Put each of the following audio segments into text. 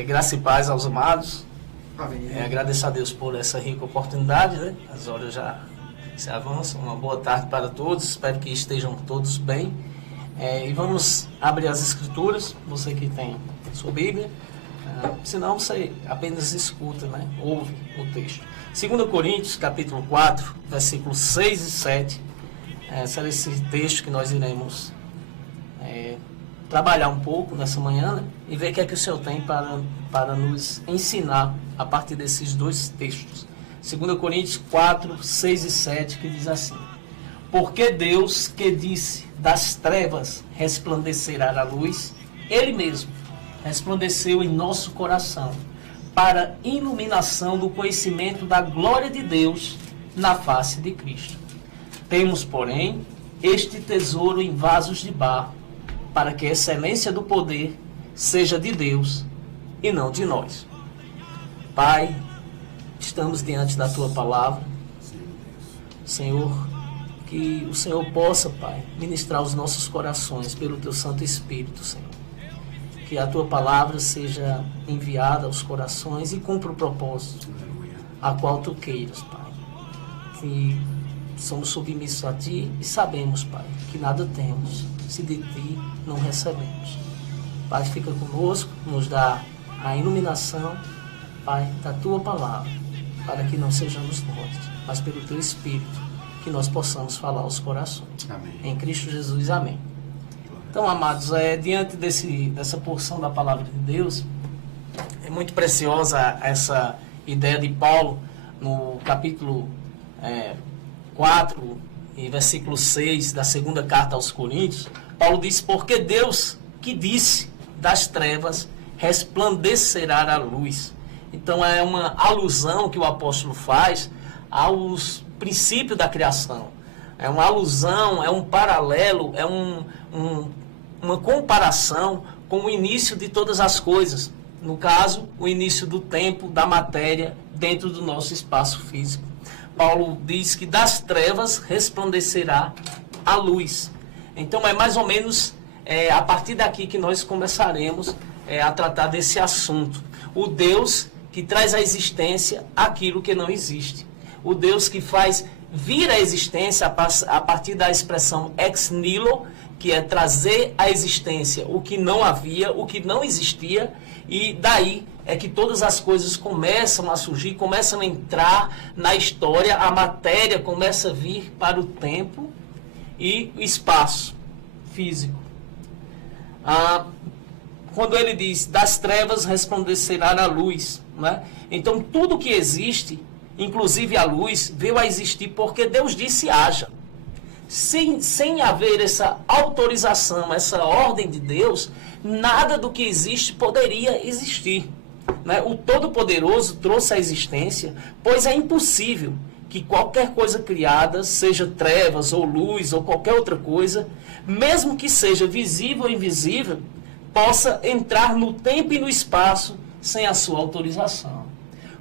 Graça e paz aos amados. Amém. Agradeço a Deus por essa rica oportunidade, né? As horas já se avançam. Uma boa tarde para todos. Espero que estejam todos bem. E vamos abrir as escrituras. Você que tem sua Bíblia. Senão você apenas escuta, né? Ouve o texto. 2 Coríntios, capítulo 4, versículos 6 e 7. Será esse texto que nós iremos trabalhar um pouco nessa manhã, né? E ver o que é que o Senhor tem para nos ensinar a partir desses dois textos. 2 Coríntios 4, 6 e 7, que diz assim: Porque Deus que disse, das trevas resplandecerá a luz, Ele mesmo resplandeceu em nosso coração, para iluminação do conhecimento da glória de Deus na face de Cristo. Temos, porém, este tesouro em vasos de barro, para que a excelência do poder seja de Deus e não de nós. Pai, estamos diante da Tua palavra. Senhor, que o Senhor possa, Pai, ministrar os nossos corações pelo Teu Santo Espírito, Senhor. Que a Tua palavra seja enviada aos corações e cumpra o propósito a qual Tu queiras, Pai. Que somos submissos a Ti e sabemos, Pai, que nada temos se de Ti não recebemos. Pai, fica conosco, nos dá a iluminação, Pai, da Tua palavra, para que não sejamos nós, mas pelo Teu Espírito, que nós possamos falar aos corações. Amém. Em Cristo Jesus, amém. Então, amados, diante dessa porção da palavra de Deus, é muito preciosa essa ideia de Paulo, no capítulo 4, e versículo 6 da segunda carta aos Coríntios. Paulo diz: porque Deus que disse, das trevas resplandecerá a luz. Então é uma alusão que o apóstolo faz aos princípios da criação. É uma alusão, é um paralelo, é uma comparação com o início de todas as coisas. No caso, o início do tempo, da matéria, dentro do nosso espaço físico. Paulo diz que das trevas resplandecerá a luz. Então é mais ou menos a partir daqui que nós começaremos a tratar desse assunto. O Deus que traz à existência aquilo que não existe. O Deus que faz vir à existência a partir da expressão ex nihilo, que é trazer à existência o que não havia, o que não existia, e daí é que todas as coisas começam a surgir, começam a entrar na história, a matéria começa a vir para o tempo e o espaço físico. Quando ele diz, das trevas resplandecerá a luz, né? Então tudo que existe, inclusive a luz, veio a existir porque Deus disse haja. Sem haver essa autorização, essa ordem de Deus, nada do que existe poderia existir. Né? O Todo-Poderoso trouxe à existência, pois é impossível que qualquer coisa criada, seja trevas ou luz ou qualquer outra coisa, mesmo que seja visível ou invisível, possa entrar no tempo e no espaço sem a sua autorização.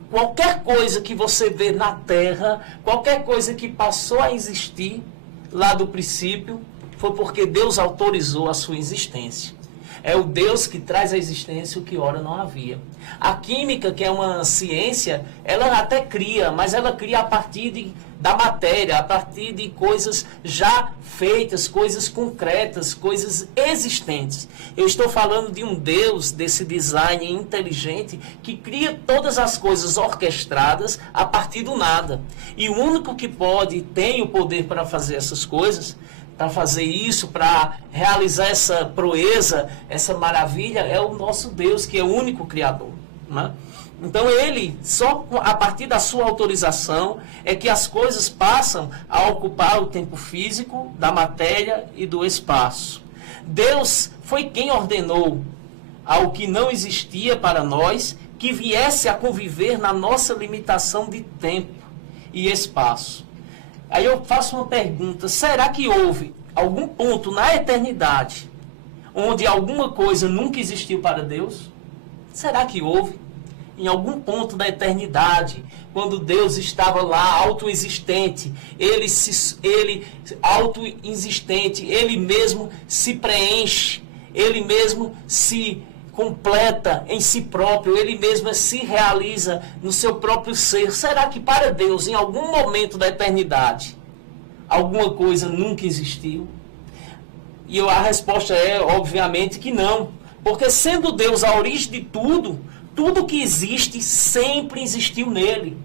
Qualquer coisa que você vê na Terra, qualquer coisa que passou a existir lá do princípio, foi porque Deus autorizou a sua existência. É o Deus que traz à existência o que ora não havia. A química, que é uma ciência, ela até cria, mas ela cria a partir da matéria, a partir de coisas já feitas, coisas concretas, coisas existentes. Eu estou falando de um Deus, desse design inteligente, que cria todas as coisas orquestradas a partir do nada. E o único que pode, tem o poder para fazer essas coisas, para fazer isso, para realizar essa proeza, essa maravilha, é o nosso Deus, que é o único Criador. Né? Então ele, só a partir da sua autorização, é que as coisas passam a ocupar o tempo físico, da matéria e do espaço. Deus foi quem ordenou ao que não existia para nós, que viesse a conviver na nossa limitação de tempo e espaço. Aí eu faço uma pergunta: será que houve algum ponto na eternidade onde alguma coisa nunca existiu para Deus? Será que houve? Em algum ponto da eternidade, quando Deus estava lá autoexistente, ele autoexistente, ele mesmo se preenche, ele mesmo se completa em si próprio, ele mesmo se realiza no seu próprio ser. Será que para Deus, em algum momento da eternidade, alguma coisa nunca existiu? E a resposta é, obviamente, que não. Porque sendo Deus a origem de tudo, tudo que existe sempre existiu nele.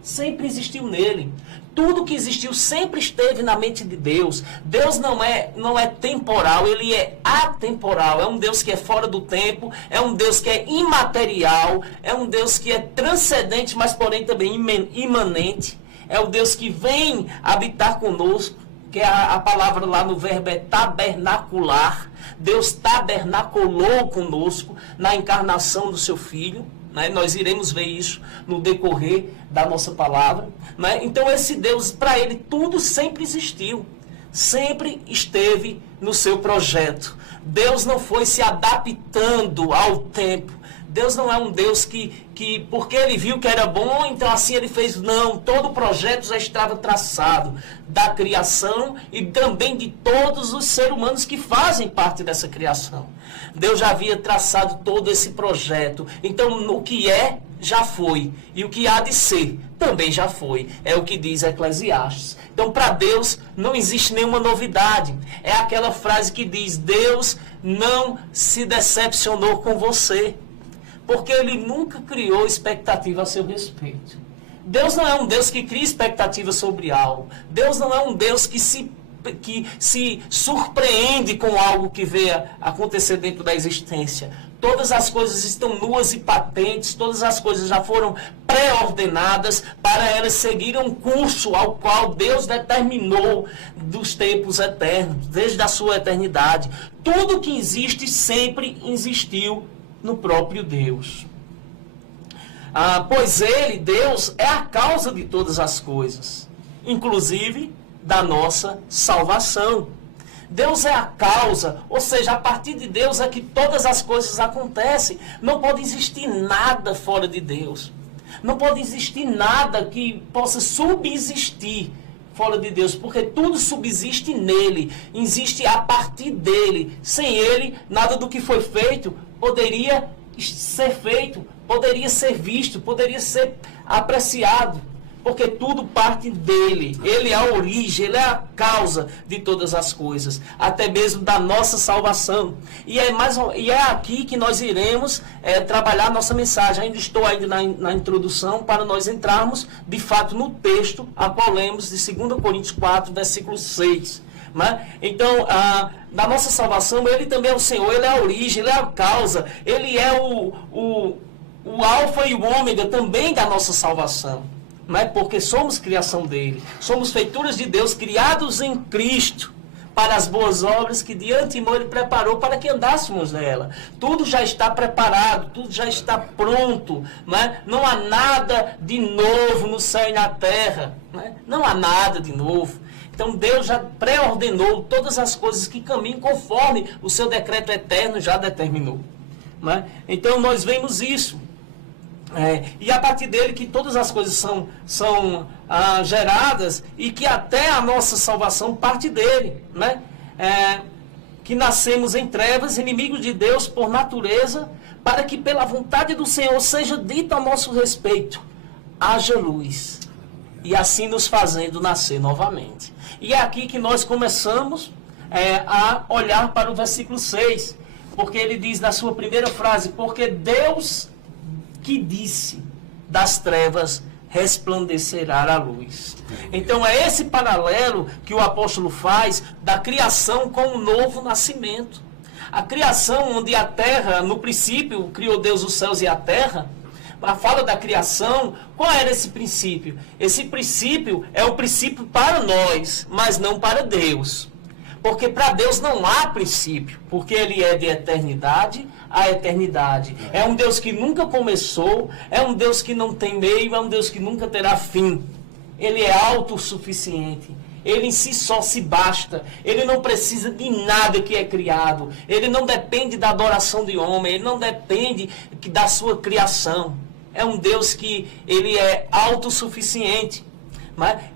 Sempre existiu nele. Tudo que existiu sempre esteve na mente de Deus. Deus não é temporal, ele é atemporal. É um Deus que é fora do tempo, é um Deus que é imaterial, é um Deus que é transcendente, mas porém também imanente. É o Deus que vem habitar conosco, que a palavra lá no verbo é tabernacular. Deus tabernaculou conosco na encarnação do seu Filho. Né? Nós iremos ver isso no decorrer da nossa palavra. Né? Então esse Deus, para ele, tudo sempre existiu. Sempre esteve no seu projeto. Deus não foi se adaptando ao tempo. Deus não é um Deus que porque ele viu que era bom, então assim ele fez. Não, todo o projeto já estava traçado da criação e também de todos os seres humanos que fazem parte dessa criação. Deus já havia traçado todo esse projeto. Então, o que é, já foi. E o que há de ser, também já foi. É o que diz Eclesiastes. Então, para Deus, não existe nenhuma novidade. É aquela frase que diz, Deus não se decepcionou com você. Porque ele nunca criou expectativa a seu respeito. Deus não é um Deus que cria expectativa sobre algo. Deus não é um Deus que se surpreende com algo que venha acontecer dentro da existência. Todas as coisas estão nuas e patentes, todas as coisas já foram pré-ordenadas para elas seguirem um curso ao qual Deus determinou dos tempos eternos, desde a sua eternidade. Tudo que existe sempre existiu no próprio Deus. Pois ele, Deus, é a causa de todas as coisas, inclusive da nossa salvação. Deus é a causa, ou seja, a partir de Deus é que todas as coisas acontecem. Não pode existir nada fora de Deus. Não pode existir nada que possa subsistir fora de Deus, porque tudo subsiste nele, existe a partir dele. Sem ele, nada do que foi feito poderia ser feito, poderia ser visto, poderia ser apreciado, porque tudo parte dele. Ele é a origem, ele é a causa de todas as coisas, até mesmo da nossa salvação. E é aqui que nós iremos trabalhar nossa mensagem. Ainda estou na introdução para nós entrarmos de fato no texto a qual lemos de 2 Coríntios 4, versículo 6. Né? Então, da nossa salvação, ele também é o Senhor, ele é a origem, ele é a causa, ele é o alfa e o ômega também da nossa salvação. Não é? Porque somos criação dele, somos feituras de Deus, criados em Cristo, para as boas obras que de antemão ele preparou para que andássemos nela. Tudo já está preparado, tudo já está pronto. Não é? Não há nada de novo no céu e na terra. Não é? Não há nada de novo. Então Deus já pré-ordenou todas as coisas que caminham conforme o seu decreto eterno já determinou. Não é? Então nós vemos isso. E a partir dele que todas as coisas são geradas e que até a nossa salvação parte dele. Né? Que nascemos em trevas, inimigos de Deus por natureza, para que pela vontade do Senhor seja dito a nosso respeito, haja luz. E assim nos fazendo nascer novamente. E é aqui que nós começamos a olhar para o versículo 6. Porque ele diz na sua primeira frase, porque Deus que disse, das trevas resplandecerá a luz. Então é esse paralelo que o apóstolo faz da criação com o novo nascimento. A criação onde a terra, no princípio, criou Deus os céus e a terra. A fala da criação, qual era esse princípio? Esse princípio é o princípio para nós, mas não para Deus. Porque para Deus não há princípio, porque ele é de eternidade a eternidade. É um Deus que nunca começou, é um Deus que não tem meio, é um Deus que nunca terá fim. Ele é autossuficiente. Ele em si só se basta. Ele não precisa de nada que é criado. Ele não depende da adoração de homem. Ele não depende da sua criação. É um Deus que ele é autossuficiente.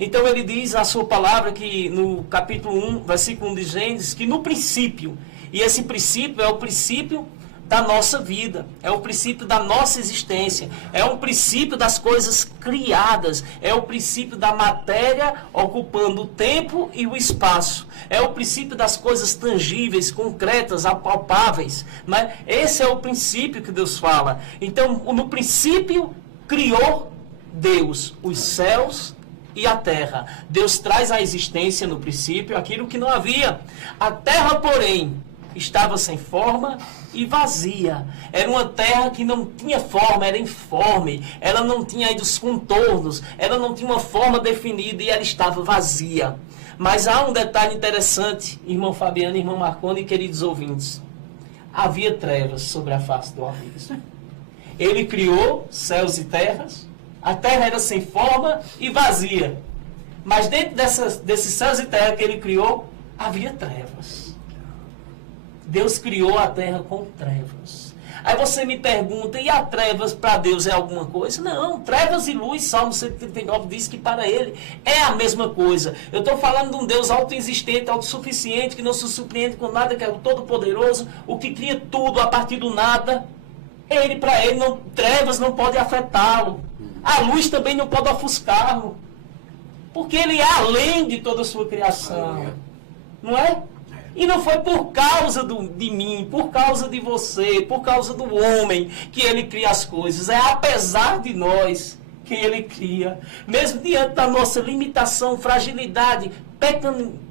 Então ele diz a sua palavra que no capítulo 1, versículo 1 de Gênesis, que no princípio, e esse princípio é o princípio da nossa vida, é o princípio da nossa existência, é um princípio das coisas criadas, é o princípio da matéria ocupando o tempo e o espaço, é o princípio das coisas tangíveis, concretas, apalpáveis, né? Esse é o princípio que Deus fala. Então, no princípio, criou Deus os céus e a terra. Deus traz à existência no princípio aquilo que não havia. A terra, porém, estava sem forma e vazia. Era uma terra que não tinha forma, era informe. Ela não tinha aí os contornos, ela não tinha uma forma definida e ela estava vazia. Mas há um detalhe interessante, irmão Fabiano, irmão Marconi e queridos ouvintes. Havia trevas sobre a face do abismo. Ele criou céus e terras. A terra era sem forma e vazia. Mas dentro desses céus e terra que ele criou, havia trevas. Deus criou a terra com trevas. Aí você me pergunta, e a trevas para Deus é alguma coisa? Não, trevas e luz, Salmo 139 diz que para ele é a mesma coisa. Eu estou falando de um Deus autoexistente, autossuficiente, que não se surpreende com nada, que é o Todo-Poderoso, o que cria tudo a partir do nada. Para ele, trevas não podem afetá-lo. A luz também não pode ofuscá-lo. Porque ele é além de toda a sua criação. Não é? E não foi por causa de mim, por causa de você, por causa do homem que ele cria as coisas. É apesar de nós que ele cria. Mesmo diante da nossa limitação, fragilidade,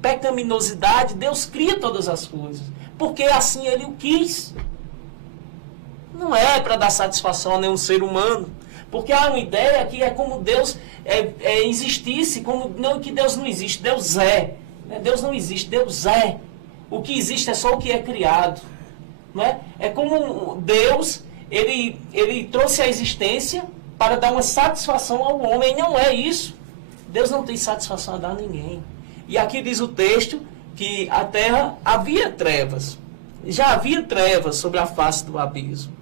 pecaminosidade, Deus cria todas as coisas. Porque assim ele o quis. Não é para dar satisfação a nenhum ser humano. Porque há uma ideia que é como Deus existisse, como não que Deus não existe, Deus é. Deus não existe, Deus é. O que existe é só o que é criado. Não é? É como Deus, ele trouxe a existência para dar uma satisfação ao homem. Não é isso. Deus não tem satisfação a dar a ninguém. E aqui diz o texto que a terra havia trevas. Já havia trevas sobre a face do abismo.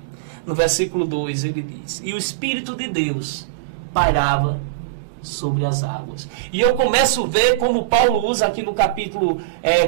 No versículo 2 ele diz, e o Espírito de Deus pairava sobre as águas. E eu começo a ver como Paulo usa aqui no capítulo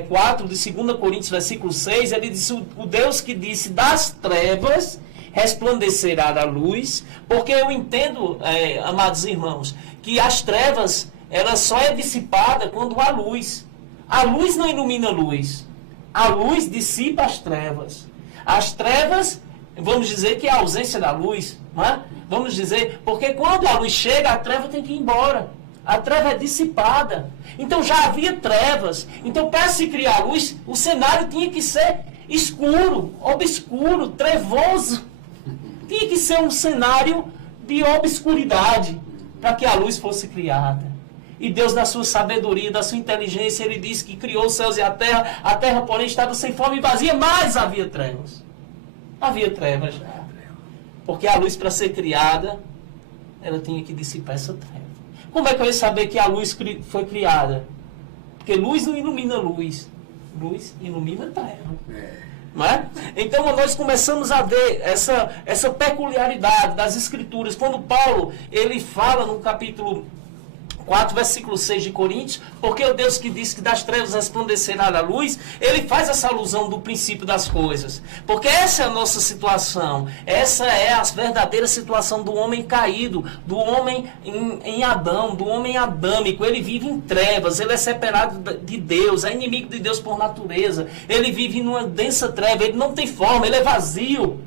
4 de 2 Coríntios, versículo 6, ele diz, o Deus que disse, das trevas resplandecerá a luz, porque eu entendo, amados irmãos, que as trevas, ela só é dissipada quando há luz. A luz não ilumina a luz. A luz dissipa as trevas. As trevas, vamos dizer que é a ausência da luz, não é? Vamos dizer, porque quando a luz chega, a treva tem que ir embora. A treva é dissipada. Então já havia trevas. Então para se criar a luz, o cenário tinha que ser escuro, obscuro, trevoso. Tinha que ser um cenário de obscuridade para que a luz fosse criada. E Deus, na sua sabedoria, da sua inteligência, ele disse que criou os céus e a terra, porém, estava sem forma e vazia, mas havia trevas. Havia trevas já. Porque a luz, para ser criada, ela tinha que dissipar essa treva. Como é que eu ia saber que a luz foi criada? Porque luz não ilumina luz. Luz ilumina treva. Não é? Então nós começamos a ver essa peculiaridade das Escrituras. Quando Paulo ele fala no capítulo 4, versículo 6 de Coríntios, porque o Deus que disse que das trevas resplandecerá a luz, ele faz essa alusão do princípio das coisas. Porque essa é a nossa situação, essa é a verdadeira situação do homem caído, do homem em Adão, do homem adâmico. Ele vive em trevas, ele é separado de Deus, é inimigo de Deus por natureza, ele vive numa densa treva, ele não tem forma, ele é vazio.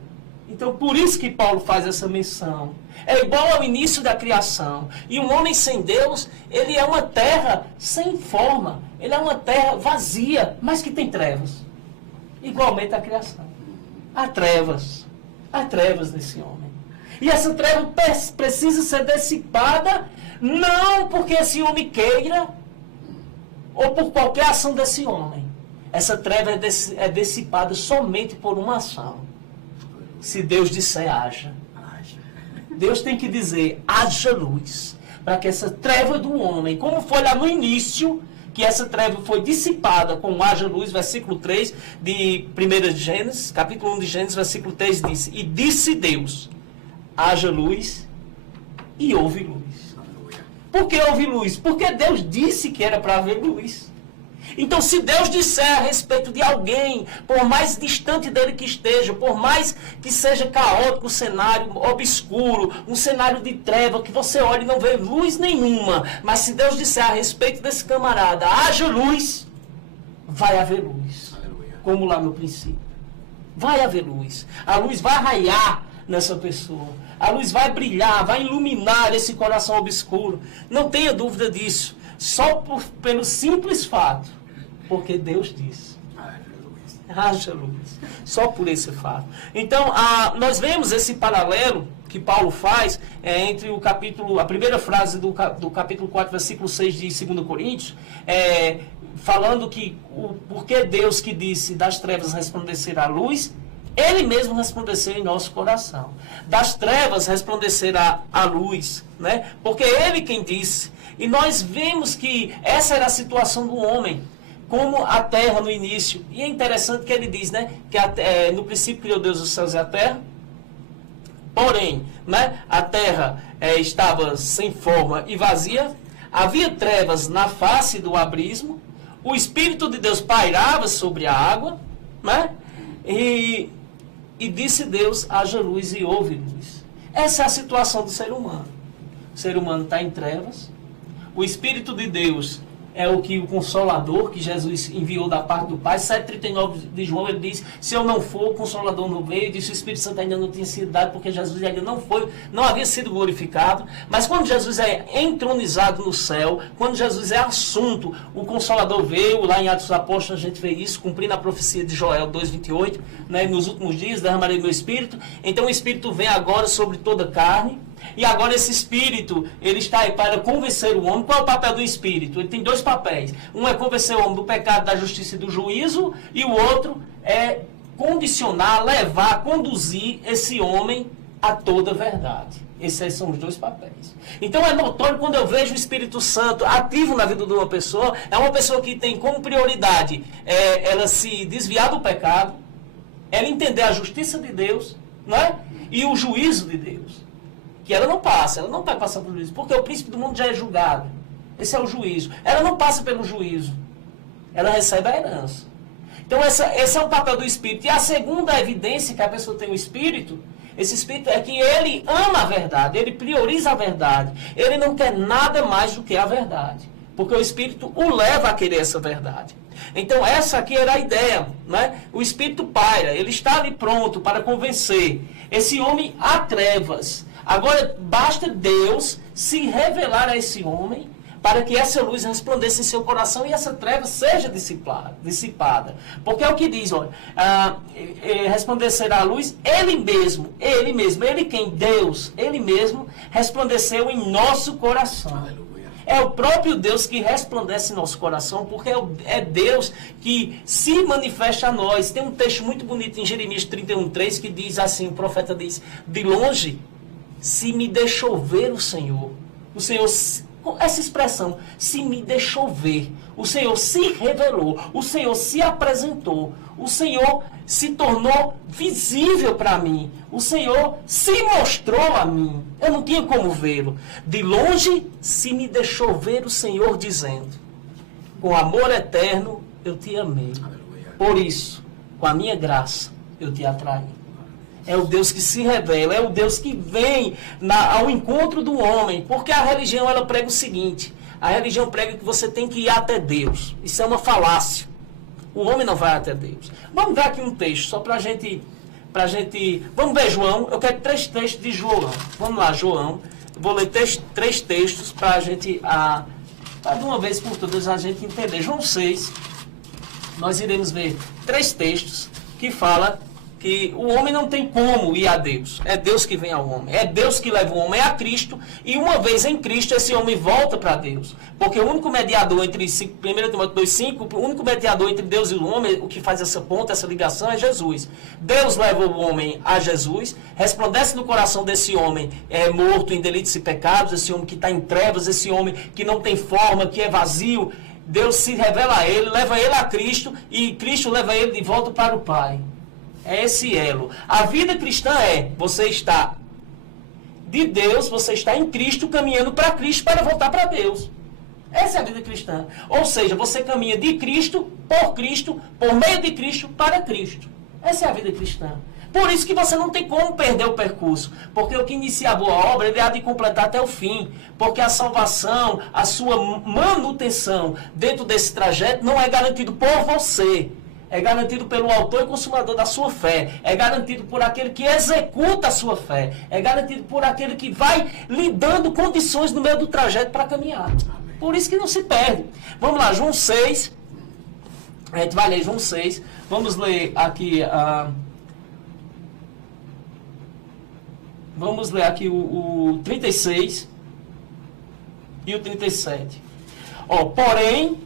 Então, por isso que Paulo faz essa menção. É igual ao início da criação. E um homem sem Deus, ele é uma terra sem forma. Ele é uma terra vazia, mas que tem trevas. Igualmente a criação. Há trevas. Há trevas nesse homem. E essa treva precisa ser dissipada, não porque esse homem queira, ou por qualquer ação desse homem. Essa treva é dissipada somente por uma ação. Se Deus disser, haja. Deus tem que dizer, haja luz. Para que essa treva do homem, como foi lá no início, que essa treva foi dissipada com haja luz, versículo 3 de 1 de Gênesis, capítulo 1 de Gênesis, versículo 3 diz, e disse Deus, haja luz e houve luz. Por que houve luz? Porque Deus disse que era para haver luz. Então, se Deus disser a respeito de alguém, por mais distante dele que esteja, por mais que seja caótico o cenário, obscuro, um cenário de treva, que você olha e não vê luz nenhuma, mas se Deus disser a respeito desse camarada, haja luz, vai haver luz. Aleluia. Como lá no princípio. Vai haver luz. A luz vai raiar nessa pessoa. A luz vai brilhar, vai iluminar esse coração obscuro. Não tenha dúvida disso. Só pelo simples fato. Porque Deus disse. Haja luz. Só por esse fato. Então, nós vemos esse paralelo que Paulo faz entre o capítulo, a primeira frase do capítulo 4, versículo 6 de 2 Coríntios, falando que porque Deus que disse das trevas resplandecerá a luz, Ele mesmo resplandeceu em nosso coração. Das trevas resplandecerá a luz, né? Porque Ele quem disse. E nós vemos que essa era a situação do homem, como a terra no início. E é interessante que ele diz, né? Que no princípio criou Deus os céus e a terra. Porém, né, a terra estava sem forma e vazia. Havia trevas na face do abismo. O Espírito de Deus pairava sobre a água, né? E disse Deus, haja luz, e houve luz. Essa é a situação do ser humano. O ser humano está em trevas. O Espírito de Deus é o Consolador que Jesus enviou da parte do Pai. 7,39 de João, ele diz, se eu não for, o Consolador não veio. Ele disse, o Espírito Santo ainda não tinha sido dado, porque Jesus ainda não havia sido glorificado. Mas quando Jesus é entronizado no céu, quando Jesus é assunto, o Consolador veio. Lá em Atos dos Apóstolos a gente vê isso, cumprindo a profecia de Joel 2,28, né? Nos últimos dias derramarei meu Espírito. Então o Espírito vem agora sobre toda a carne. E agora esse Espírito, ele está aí para convencer o homem. Qual é o papel do Espírito? Ele tem dois papéis. Um é convencer o homem do pecado, da justiça e do juízo. E o outro é condicionar, levar, conduzir esse homem a toda a verdade. Esses são os dois papéis. Então é notório quando eu vejo o Espírito Santo ativo na vida de uma pessoa. É uma pessoa que tem como prioridade ela se desviar do pecado, ela entender a justiça de Deus, né? E o juízo de Deus. Que ela não vai passar pelo juízo, porque o príncipe do mundo já é julgado. Esse é o juízo. Ela não passa pelo juízo, ela recebe a herança. Então esse é o papel do Espírito. E a segunda evidência que a pessoa tem o Espírito, esse Espírito é que ele ama a verdade, ele prioriza a verdade, ele não quer nada mais do que a verdade, porque o Espírito o leva a querer essa verdade. Então essa aqui era a ideia, né? O Espírito paira, ele está ali pronto para convencer esse homem a trevas. Agora, basta Deus se revelar a esse homem para que essa luz resplandeça em seu coração e essa treva seja dissipada. Porque é o que diz, olha, resplandecerá a luz, ele mesmo, ele quem? Deus, ele mesmo resplandeceu em nosso coração. Aleluia. É o próprio Deus que resplandece em nosso coração, porque é Deus que se manifesta a nós. Tem um texto muito bonito em Jeremias 31:3 que diz assim, o profeta diz, de longe se me deixou ver o Senhor, essa expressão, se me deixou ver, o Senhor se revelou, o Senhor se apresentou, o Senhor se tornou visível para mim, o Senhor se mostrou a mim, eu não tinha como vê-lo, de longe se me deixou ver o Senhor dizendo, com amor eterno eu te amei, por isso, com a minha graça eu te atraí. É o Deus que se revela, é o Deus que vem ao encontro do homem. Porque a religião, ela prega o seguinte, a religião prega que você tem que ir até Deus. Isso é uma falácia. O homem não vai até Deus. Vamos ver aqui um texto, só para a gente... Vamos ver João, eu quero 3 textos de João. Vamos lá, João. Eu vou ler 3 textos para a gente, para de uma vez por todas a gente entender. João 6, nós iremos ver 3 textos que falam que o homem não tem como ir a Deus. É Deus que vem ao homem. É Deus que leva o homem a Cristo. E uma vez em Cristo, esse homem volta para Deus. Porque o único mediador entre 1 Timóteo 2,5, o único mediador entre Deus e o homem, o que faz essa ponta, essa ligação, é Jesus. Deus leva o homem a Jesus, resplandece no coração desse homem morto em delitos e pecados, esse homem que está em trevas, esse homem que não tem forma, que é vazio. Deus se revela a ele, leva ele a Cristo, e Cristo leva ele de volta para o Pai. É esse elo. A vida cristã você está de Deus, você está em Cristo, caminhando para Cristo para voltar para Deus. Essa é a vida cristã. Ou seja, você caminha de Cristo, por meio de Cristo, para Cristo. Essa é a vida cristã. Por isso que você não tem como perder o percurso. Porque o que inicia a boa obra, ele há de completar até o fim. Porque a salvação, a sua manutenção dentro desse trajeto não é garantido por você. É garantido pelo autor e consumador da sua fé. É garantido por aquele que executa a sua fé. É garantido por aquele que vai lhe dando condições no meio do trajeto para caminhar. Por isso que não se perde. Vamos lá, João 6. A gente vai ler João 6. Vamos ler aqui vamos ler aqui o 36 e o 37. Porém,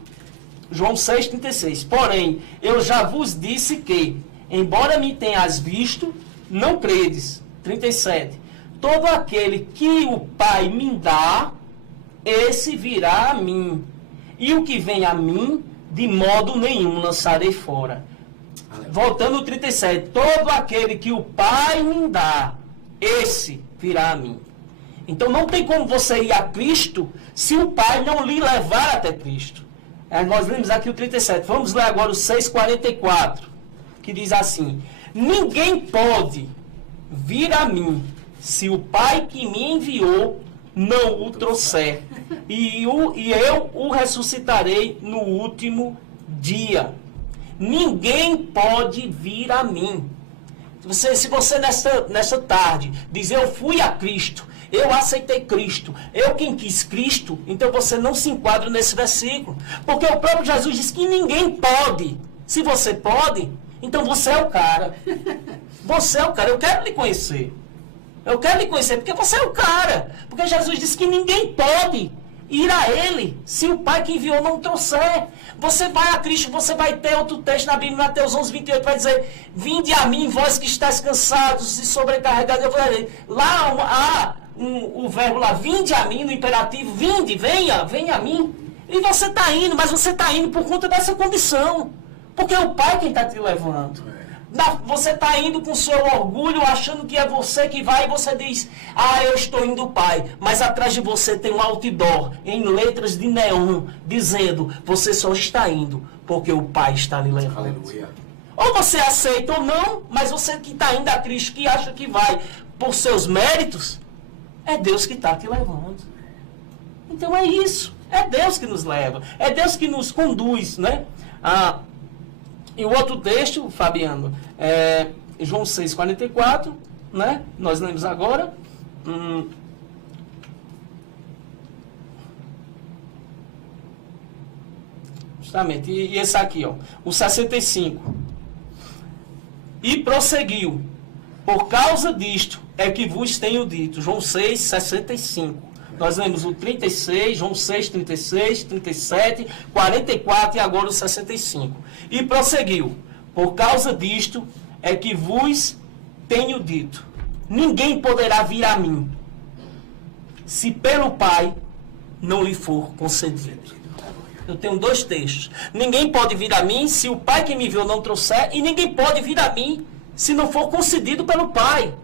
João 6,36. Porém, eu já vos disse que, embora me tenhas visto, não credes. 37. Todo aquele que o Pai me dá, esse virá a mim. E o que vem a mim, de modo nenhum lançarei fora. Voltando ao 37. Todo aquele que o Pai me dá, esse virá a mim. Então não tem como você ir a Cristo se o Pai não lhe levar até Cristo. Nós lemos aqui o 37. Vamos ler agora o 6,44, que diz assim: ninguém pode vir a mim se o Pai que me enviou não o trouxer. E eu o ressuscitarei no último dia. Ninguém pode vir a mim. Se você nessa tarde dizer eu fui a Cristo, eu aceitei Cristo, eu quem quis Cristo, então você não se enquadra nesse versículo. Porque o próprio Jesus disse que ninguém pode. Se você pode, então você é o cara. Você é o cara, eu quero lhe conhecer. Eu quero lhe conhecer porque você é o cara. Porque Jesus disse que ninguém pode ir a Ele se o Pai que enviou não trouxer. Você vai a Cristo, você vai ter outro texto na Bíblia, Mateus 11:28, vai dizer: vinde a mim, vós que estáis cansados e sobrecarregados. Eu vou ler. Lá há o verbo lá, vinde a mim, no imperativo, vinde, venha a mim. E você está indo, mas você está indo por conta dessa condição. Porque é o Pai quem está te levando. Você está indo com seu orgulho, achando que é você que vai, e você diz: eu estou indo, Pai. Mas atrás de você tem um outdoor em letras de neon, dizendo: você só está indo porque o Pai está lhe levando. Aleluia. Ou você aceita ou não, mas você que está indo a Cristo, que acha que vai por seus méritos, é Deus que está te levando. Então é isso. É Deus que nos leva. É Deus que nos conduz, né? E o outro texto, Fabiano, é João 6,44, né? Nós lemos agora. Justamente. E esse aqui, o 65. E prosseguiu: por causa disto é que vos tenho dito. João 6,65. Nós lemos o 36, João 6, 36, 37, 44 e agora o 65. E prosseguiu: por causa disto é que vos tenho dito, ninguém poderá vir a mim, se pelo Pai não lhe for concedido. Eu tenho dois textos. Ninguém pode vir a mim se o Pai que me enviou não trouxer, e ninguém pode vir a mim se não for concedido pelo Pai.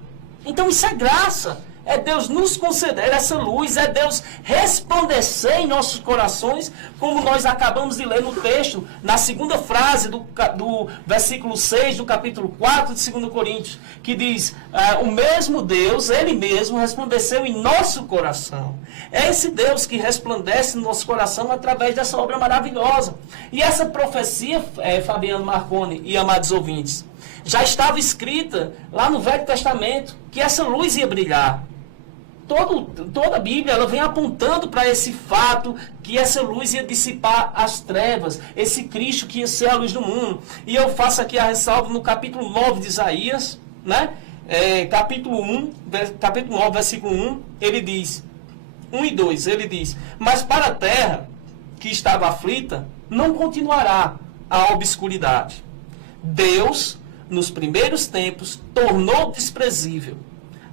Então isso é graça. É Deus nos conceder essa luz, é Deus resplandecer em nossos corações, como nós acabamos de ler no texto, na segunda frase do versículo 6 do capítulo 4 de 2 Coríntios, que diz: o mesmo Deus, Ele mesmo, resplandeceu em nosso coração. É esse Deus que resplandece no nosso coração através dessa obra maravilhosa. E essa profecia, Fabiano Marconi e amados ouvintes, já estava escrita lá no Velho Testamento, que essa luz ia brilhar. Toda a Bíblia ela vem apontando para esse fato que essa luz ia dissipar as trevas, esse Cristo que ia ser a luz do mundo. E eu faço aqui a ressalva no capítulo 9 de Isaías, né? Capítulo 9, versículo 1, ele diz, 1 e 2, ele diz: mas para a terra que estava aflita, não continuará a obscuridade. Deus, nos primeiros tempos, tornou desprezível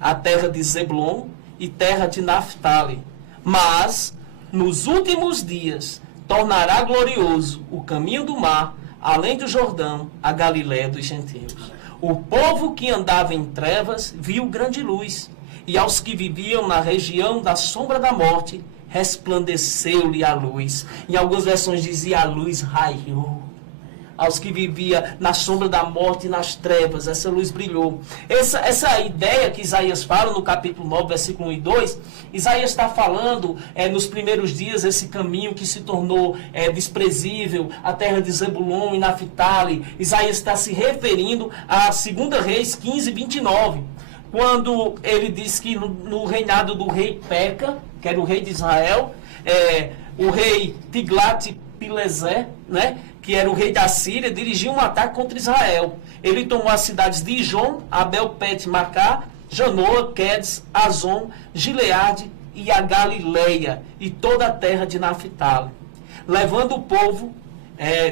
a terra de Zebulon e terra de Naftali. Mas, nos últimos dias, tornará glorioso o caminho do mar, além do Jordão, a Galiléia dos gentios. O povo que andava em trevas viu grande luz, e aos que viviam na região da sombra da morte, resplandeceu-lhe a luz. Em algumas versões dizia: a luz raiou. Aos que vivia na sombra da morte e nas trevas, essa luz brilhou. Essa ideia que Isaías fala no capítulo 9, versículo 1 e 2, Isaías está falando nos primeiros dias, esse caminho que se tornou desprezível, a terra de Zebulon e Naftali. Isaías está se referindo a 2 Reis 15, 29, quando ele diz que no reinado do rei Peca, que era o rei de Israel, o rei Tiglat-Pileser, né, que era o rei da Síria, dirigiu um ataque contra Israel. Ele tomou as cidades de Ijon, Abel-Bet-Macá, Janoa, Quedes, Azon, Gileade e a Galileia, e toda a terra de Naftali, levando o povo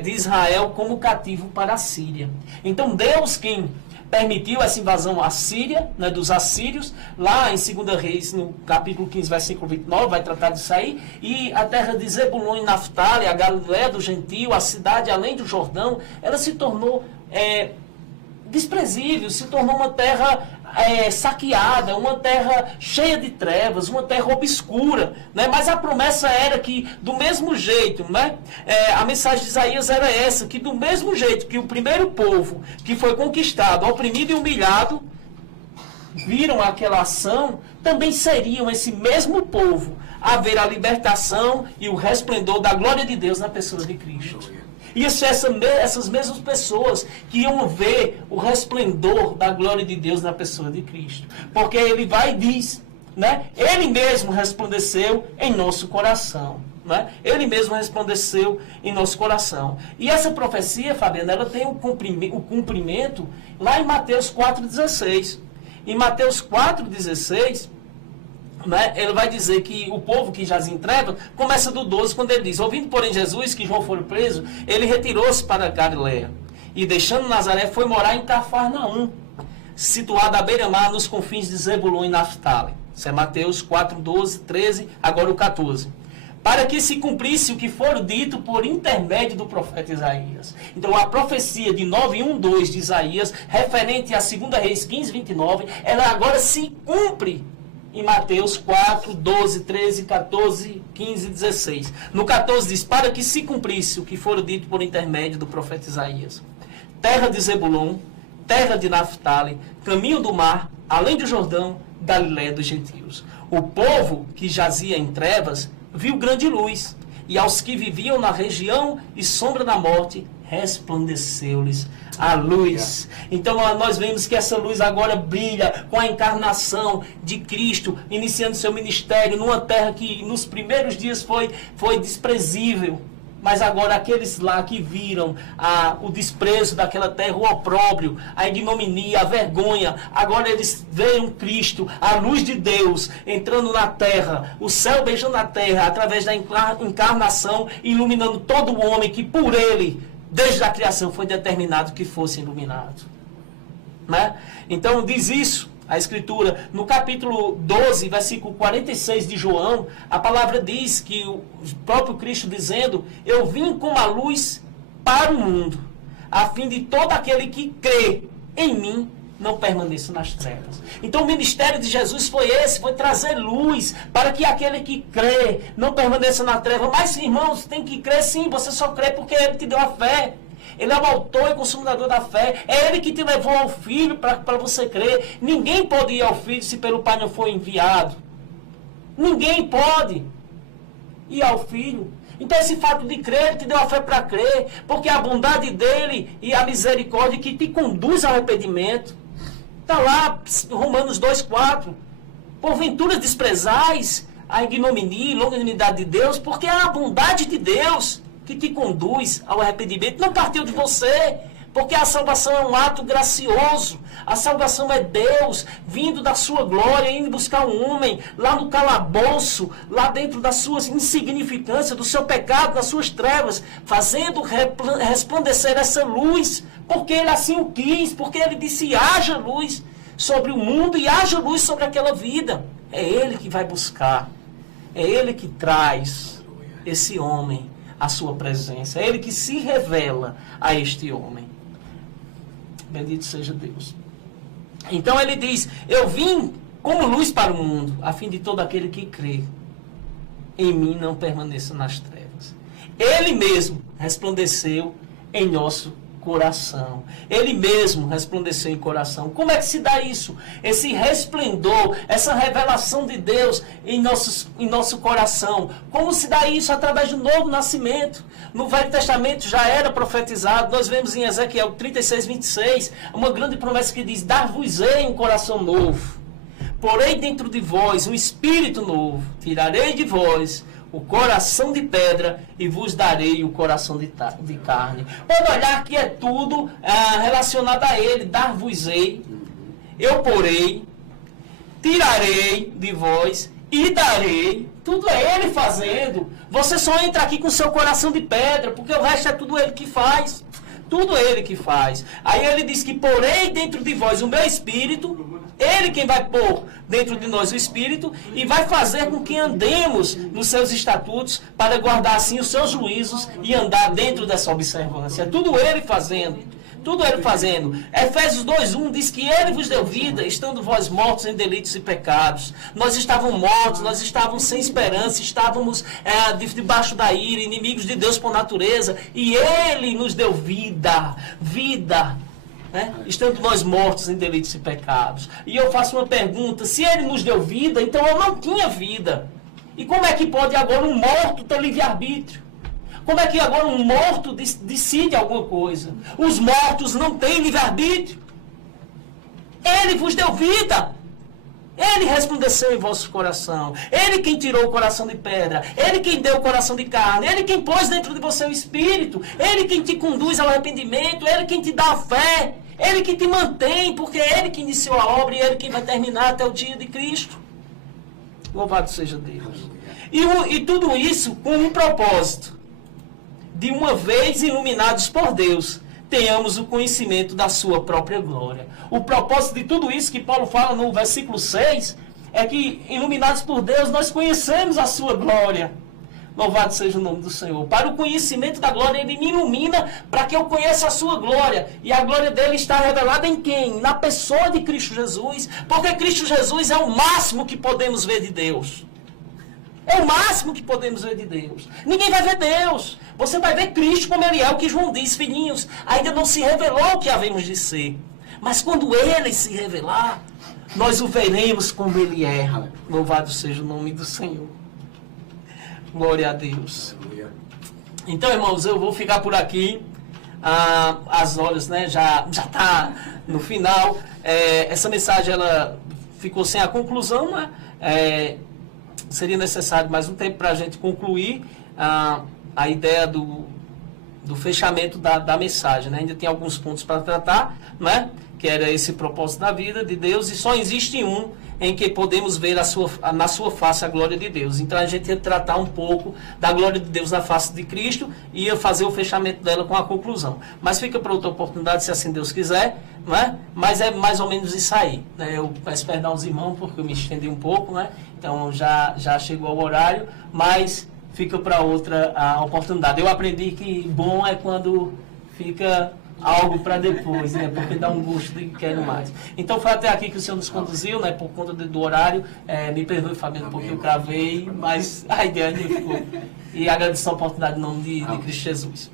de Israel como cativo para a Síria. Então Deus, quem permitiu essa invasão à Síria, né, dos assírios, lá em 2 Reis, no capítulo 15, versículo 29, vai tratar disso aí, e a terra de Zebulon e Naftali, a Galileia do Gentio, a cidade além do Jordão, ela se tornou desprezível, se tornou uma terra saqueada, uma terra cheia de trevas, uma terra obscura, né? Mas a promessa era que, do mesmo jeito, né? A mensagem de Isaías era essa, que do mesmo jeito que o primeiro povo que foi conquistado, oprimido e humilhado, viram aquela ação, também seriam esse mesmo povo a ver a libertação e o resplendor da glória de Deus na pessoa de Cristo. E essas mesmas pessoas que iam ver o resplendor da glória de Deus na pessoa de Cristo. Porque ele vai e diz, né? Ele mesmo resplandeceu em nosso coração. Né? Ele mesmo resplandeceu em nosso coração. E essa profecia, Fabiana, ela tem o cumprimento lá em Mateus 4,16. Em Mateus 4,16... né, ele vai dizer que o povo que jazia em trevas, começa do 12, quando ele diz: ouvindo, porém, Jesus que João foi preso, ele retirou-se para Galileia, e deixando Nazaré, foi morar em Cafarnaum, situada à beira-mar, nos confins de Zebulon e Naftali. Isso é Mateus 4, 12, 13, agora o 14. Para que se cumprisse o que for dito por intermédio do profeta Isaías. Então, a profecia de 9:1-2 de Isaías, referente a 2 Reis 15, 29, ela agora se cumpre em Mateus 4, 12, 13, 14, 15 e 16. No 14 diz: para que se cumprisse o que for dito por intermédio do profeta Isaías. Terra de Zebulon, terra de Naftali, caminho do mar, além do Jordão, Galileia dos gentios. O povo que jazia em trevas viu grande luz, e aos que viviam na região e sombra da morte, resplandeceu-lhes a luz. Então nós vemos que essa luz agora brilha com a encarnação de Cristo, iniciando seu ministério numa terra que nos primeiros dias foi desprezível. Mas agora aqueles lá que viram o desprezo daquela terra, o opróbrio, a ignominia, a vergonha, agora eles veem Cristo, a luz de Deus entrando na terra, o céu beijando a terra através da encarnação, iluminando todo o homem que por ele, desde a criação, foi determinado que fosse iluminado. Né? Então diz isso a Escritura. No capítulo 12, versículo 46 de João, a palavra diz que o próprio Cristo dizendo: eu vim como a luz para o mundo, a fim de todo aquele que crê em mim não permaneça nas trevas. Então o ministério de Jesus foi esse, foi trazer luz para que aquele que crê não permaneça na treva. Mas, irmãos, tem que crer sim, você só crê porque ele te deu a fé. Ele é o autor e consumador da fé. É ele que te levou ao Filho para você crer. Ninguém pode ir ao Filho se pelo Pai não for enviado. Ninguém pode ir ao Filho. Então esse fato de crer, ele te deu a fé para crer, porque a bondade dele e a misericórdia que te conduz ao arrependimento. Está lá, Romanos 2,4. Porventura desprezais a ignominia e longanimidade de Deus, porque é a bondade de Deus que te conduz ao arrependimento. Não partiu de você, porque a salvação é um ato gracioso. A salvação é Deus vindo da sua glória, indo buscar um homem lá no calabouço, lá dentro da sua insignificância, do seu pecado, das suas trevas, fazendo resplandecer essa luz, porque ele assim o quis, porque ele disse: haja luz sobre o mundo e haja luz sobre aquela vida. É ele que vai buscar, é ele que traz esse homem à sua presença, é ele que se revela a este homem. Bendito seja Deus. Então ele diz: eu vim como luz para o mundo, a fim de todo aquele que crê em mim não permaneça nas trevas. Ele mesmo resplandeceu em nosso coração. Ele mesmo resplandeceu em coração. Como é que se dá isso? Esse resplendor, essa revelação de Deus em nosso coração. Como se dá isso? Através do novo nascimento. No Velho Testamento já era profetizado. Nós vemos em Ezequiel 36, 26, uma grande promessa que diz: dar-vos-ei um coração novo. Porei dentro de vós um espírito novo. Tirarei de vós o coração de pedra e vos darei o coração de carne. Pode olhar que é tudo relacionado a ele. Dar-vos-ei, eu porei, tirarei de vós e darei. Tudo é ele fazendo. Você só entra aqui com seu coração de pedra, porque o resto é tudo ele que faz. Tudo ele que faz. Aí ele diz que porei dentro de vós o meu espírito. Ele quem vai pôr dentro de nós o Espírito e vai fazer com que andemos nos seus estatutos para guardar assim os seus juízos e andar dentro dessa observância. Tudo ele fazendo. Tudo ele fazendo. Efésios 2:1 diz que ele vos deu vida, estando vós mortos em delitos e pecados. Nós estávamos mortos, nós estávamos sem esperança, estávamos debaixo da ira, inimigos de Deus por natureza, e ele nos deu vida. Vida. Estando nós mortos em delitos e pecados. E eu faço uma pergunta: se ele nos deu vida, então eu não tinha vida. E como é que pode agora um morto ter livre-arbítrio? Como é que agora um morto decide alguma coisa? Os mortos não têm livre-arbítrio. Ele vos deu vida. Ele resplandeceu em vosso coração. Ele quem tirou o coração de pedra. Ele quem deu o coração de carne. Ele quem pôs dentro de você o Espírito. Ele quem te conduz ao arrependimento. Ele quem te dá a fé. Ele que te mantém, porque é ele que iniciou a obra e ele que vai terminar até o dia de Cristo. Louvado seja Deus. E tudo isso com um propósito: de uma vez iluminados por Deus, tenhamos o conhecimento da sua própria glória. O propósito de tudo isso que Paulo fala no versículo 6 é que, iluminados por Deus, nós conhecemos a sua glória. Louvado seja o nome do Senhor. Para o conhecimento da glória, Ele me ilumina para que eu conheça a sua glória. E a glória dele está revelada em quem? Na pessoa de Cristo Jesus. Porque Cristo Jesus é o máximo que podemos ver de Deus. É o máximo que podemos ver de Deus. Ninguém vai ver Deus. Você vai ver Cristo como Ele é. O que João diz: filhinhos, ainda não se revelou o que havemos de ser. Mas quando Ele se revelar, nós o veremos como Ele é. Louvado seja o nome do Senhor. Glória a Deus. Então, irmãos, eu vou ficar por aqui. As horas, já está no final. Essa mensagem ela ficou sem a conclusão, seria necessário mais um tempo para a gente concluir a ideia do fechamento da mensagem. Ainda tem alguns pontos para tratar, que era esse propósito da vida de Deus, e só existe um em que podemos ver na sua face a glória de Deus. Então a gente ia tratar um pouco da glória de Deus na face de Cristo e ia fazer o fechamento dela com a conclusão. Mas fica para outra oportunidade, se assim Deus quiser, mas é mais ou menos isso aí. Eu peço perdão aos irmãos porque eu me estendi um pouco, então já chegou o horário, mas fica para outra oportunidade. Eu aprendi que bom é quando fica algo para depois, porque dá um gosto de quero mais. Então foi até aqui que o Senhor nos conduziu, por conta do horário. Me perdoe, Fabiano, porque eu cravei, mas a ideia ficou. E agradeço a oportunidade em nome de Cristo Jesus.